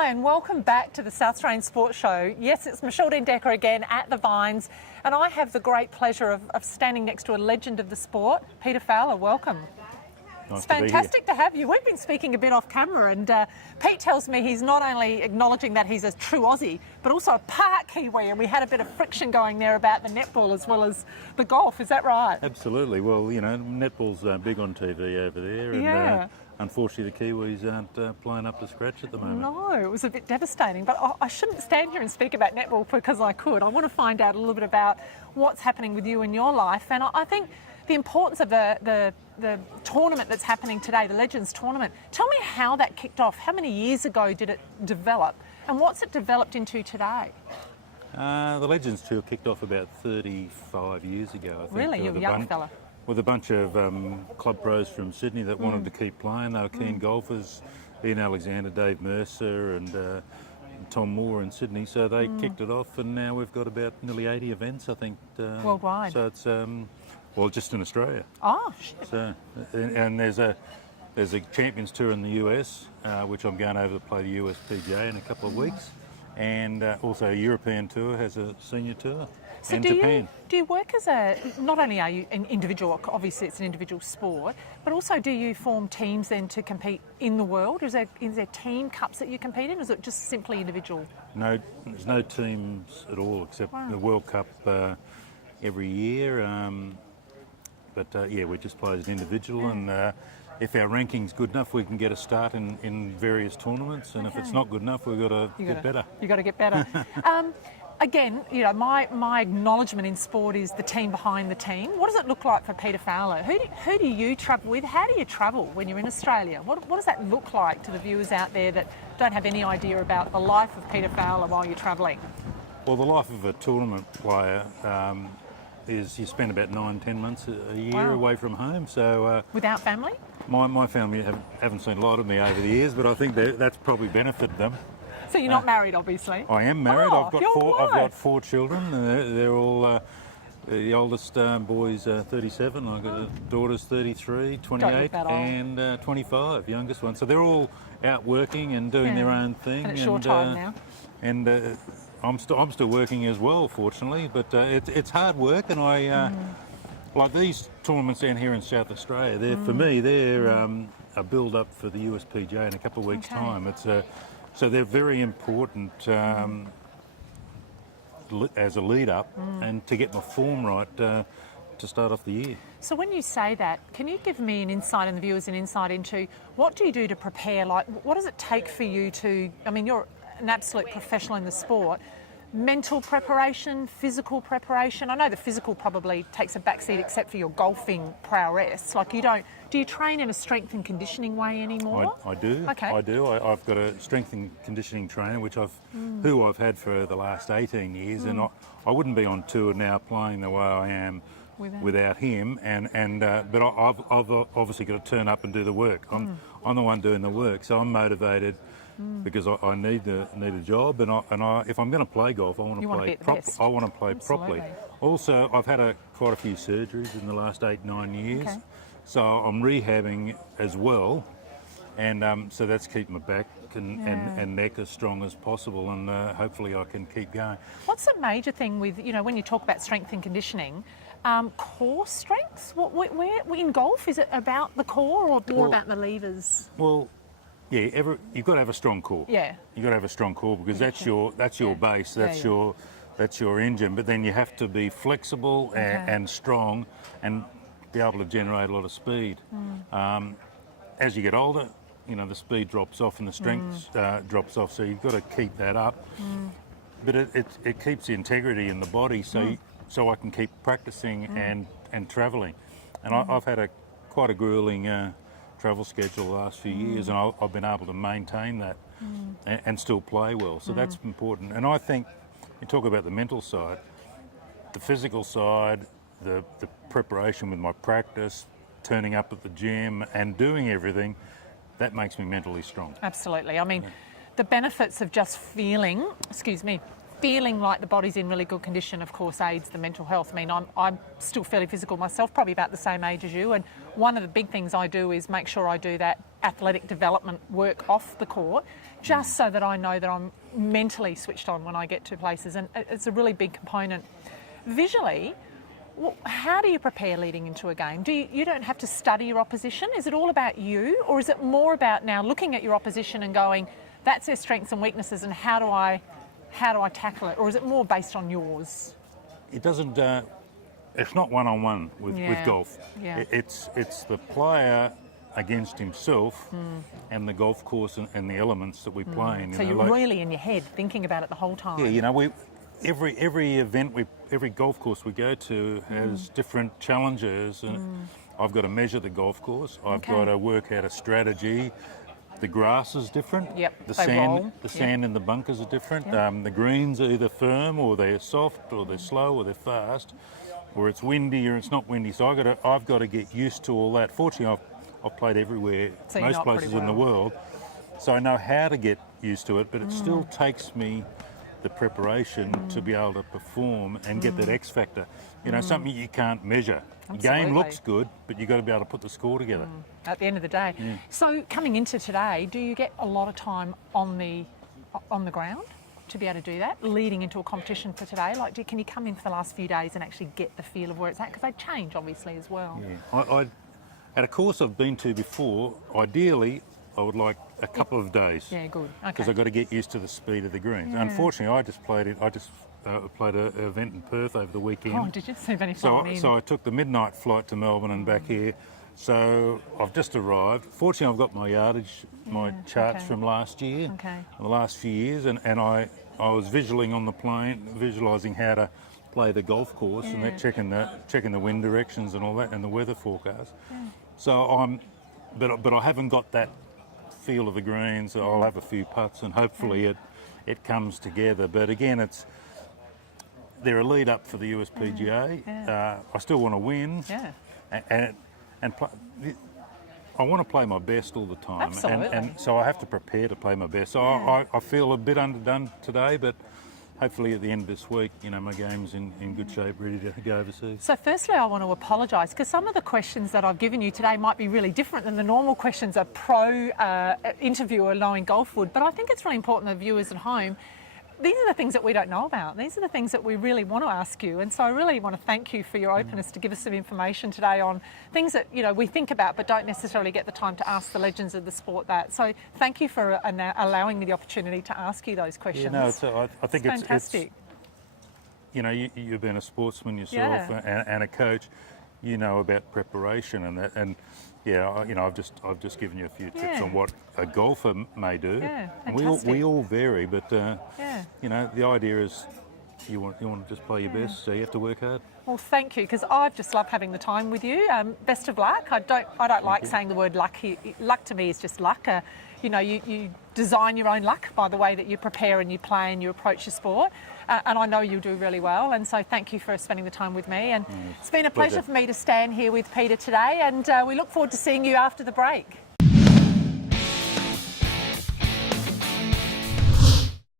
Hi and welcome back to the South Australian Sports Show. Yes, it's Michelle Decker again at the Vines, and I have the great pleasure of standing next to a legend of the sport, Peter Fowler. Welcome. Nice It's fantastic to have you. We've been speaking a bit off camera, and Pete tells me he's not only acknowledging that he's a true Aussie, but also a part Kiwi, and we had a bit of friction going there about the netball as well as the golf. Is that right? Absolutely. Well, you know, netball's big on TV over there, and unfortunately the Kiwis aren't playing up to scratch at the moment. No, it was a bit devastating, but I shouldn't stand here and speak about netball because I could. I want to find out a little bit about what's happening with you in your life, and I think the importance of the tournament that's happening today, the Legends Tournament. Tell me how that kicked off. How many years ago did it develop, and what's it developed into today? The Legends Tour kicked off about 35 years ago, I think. Really? You're a young fella. With a bunch of club pros from Sydney that wanted to keep playing. They were keen golfers, Ian Alexander, Dave Mercer and Tom Moore in Sydney. So they kicked it off, and now we've got about nearly 80 events, I think. Worldwide? So it's, well, just in Australia. Oh, shit. So, and there's a Champions Tour in the US, which I'm going over to play the US PGA in a couple of weeks. And also a European Tour has a senior tour. So and do Japan. you work as not only are you an individual, obviously it's an individual sport, but also do you form teams then to compete in the world? Is there team cups that you compete in, or is it just simply individual? No, there's no teams at all except the World Cup every year. Yeah, we just play as an individual, and if our ranking's good enough, we can get a start in various tournaments, and if it's not good enough, we've got to get better. You've got to get better. Again, you know, my acknowledgement in sport is the team behind the team. What does it look like for Peter Fowler? Who do you travel with? How do you travel when you're in Australia? What does that look like to the viewers out there that don't have any idea about the life of Peter Fowler while you're travelling? Well, the life of a tournament player is you spend about 9-10 months a year away from home. So without family? My family haven't seen a lot of me over the years, but I think that's probably benefited them. So you're not married, obviously? I am married. Oh, I've got 4 children. They're all, the oldest boy's 37, I've got a daughter's 33, 28 and 25, youngest one. So they're all out working and doing their own thing. And it's your time now. And I'm still working as well, fortunately, but it's hard work, and I like these tournaments down here in South Australia. For me, they're a build-up for the US PGA in a couple of weeks' time. It's so they're very important as a lead-up and to get my form right to start off the year. So when you say that, can you give me an insight and the viewers an insight into what do you do to prepare? Like, what does it take for you to, I mean, you're an absolute professional in the sport. Mental preparation, physical preparation. I know the physical probably takes a backseat except for your golfing prowess. Like do you train in a strength and conditioning way anymore? I do. Okay. I do. I've got a strength and conditioning trainer, which who I've had for the last 18 years, and I wouldn't be on tour now playing the way I am without him. But I've obviously got to turn up and do the work. I'm the one doing the work, so I'm motivated. Because I need a job, and if I'm going to play golf, I want to play properly. I want to play properly. Also, I've had quite a few surgeries in the last 8-9 years, so I'm rehabbing as well, and so that's keeping my back and neck as strong as possible, and hopefully I can keep going. What's the major thing with, you know, when you talk about strength and conditioning? Core strengths? Where in golf, is it about the core or more about the levers? Well. Yeah, you've got to have a strong core. Yeah, you've got to have a strong core because that's your base, that's your engine. But then you have to be flexible and strong, and be able to generate a lot of speed. As you get older, you know, the speed drops off and the strength drops off. So you've got to keep that up. But it keeps the integrity in the body, so I can keep practicing and travelling. And I've had quite a grueling travel schedule the last few years, and I've been able to maintain that and still play well. So that's important. And I think you talk about the mental side, the physical side, the preparation with my practice, turning up at the gym and doing everything, that makes me mentally strong. Absolutely. I mean, the benefits of just feeling, feeling like the body's in really good condition, of course, aids the mental health. I mean, I'm still fairly physical myself, probably about the same age as you, and one of the big things I do is make sure I do that athletic development work off the court, just so that I know that I'm mentally switched on when I get to places, and it's a really big component. Visually, how do you prepare leading into a game? You don't have to study your opposition. Is it all about you, or is it more about now looking at your opposition and going, that's their strengths and weaknesses, and how do I tackle it? Or is it more based on yours? It doesn't. It's not one-on-one with golf. Yeah. It's the player against himself and the golf course and the elements that we play in. So you're really in your head thinking about it the whole time. Yeah, you know, every event, every golf course we go to has different challenges, and I've got to measure the golf course. I've got to work out a strategy. The grass is different. Yep, the they sand in the bunkers are different. Yep. The greens are either firm or they're soft or they're slow or they're fast, or it's windy or it's not windy. So I've got to get used to all that. Fortunately, I've played everywhere, so most places in the world, so I know how to get used to it. But it still takes me the preparation to be able to perform and get that X factor. You know, something you can't measure. Absolutely. The game looks good, but you've got to be able to put the score together. At the end of the day. Yeah. So coming into today, do you get a lot of time on the ground to be able to do that, leading into a competition for today? Like, can you come in for the last few days and actually get the feel of where it's at? Because they change, obviously, as well. Yeah. At a course I've been to before, ideally, I would like a couple of days. Yeah, good. Okay. Because I've got to get used to the speed of the greens. Yeah. Unfortunately, I just played an event in Perth over the weekend. Oh, did you? So I took the midnight flight to Melbourne and back here. So I've just arrived. Fortunately, I've got my yardage, my charts from last year, the last few years, and I was visualising on the plane, visualising how to play the golf course and that, checking the wind directions and all that, and the weather forecast. So but I haven't got that feel of the greens. I'll have a few putts and hopefully it comes together. But again, they're a lead up for the US PGA. I still want to win, and play, I want to play my best all the time. Absolutely. And so I have to prepare to play my best. So I feel a bit underdone today, but hopefully at the end of this week, you know, my game's in good shape, ready to go overseas. So firstly, I want to apologise because some of the questions that I've given you today might be really different than the normal questions a pro interviewer knowing golf would. But I think it's really important that viewers at home, these are the things that we don't know about. These are the things that we really want to ask you. And so I really want to thank you for your openness to give us some information today on things that, you know, we think about but don't necessarily get the time to ask the legends of the sport that. So thank you for allowing me the opportunity to ask you those questions. Yeah, no, I think it's fantastic. You know, you've been a sportsman yourself and a coach. You know about preparation and that, and yeah, you know, I've just given you a few tips on what a golfer may do. Yeah, and we all vary, but you know, the idea is you want to just play your best, so you have to work hard. Well, thank you, because I've just loved having the time with you. Best of luck. I don't like saying the word luck. Luck to me is just luck. You know, you design your own luck by the way that you prepare and you play and you approach your sport. And I know you do really well. And so thank you for spending the time with me. And it's been a pleasure for me to stand here with Peter today. And we look forward to seeing you after the break.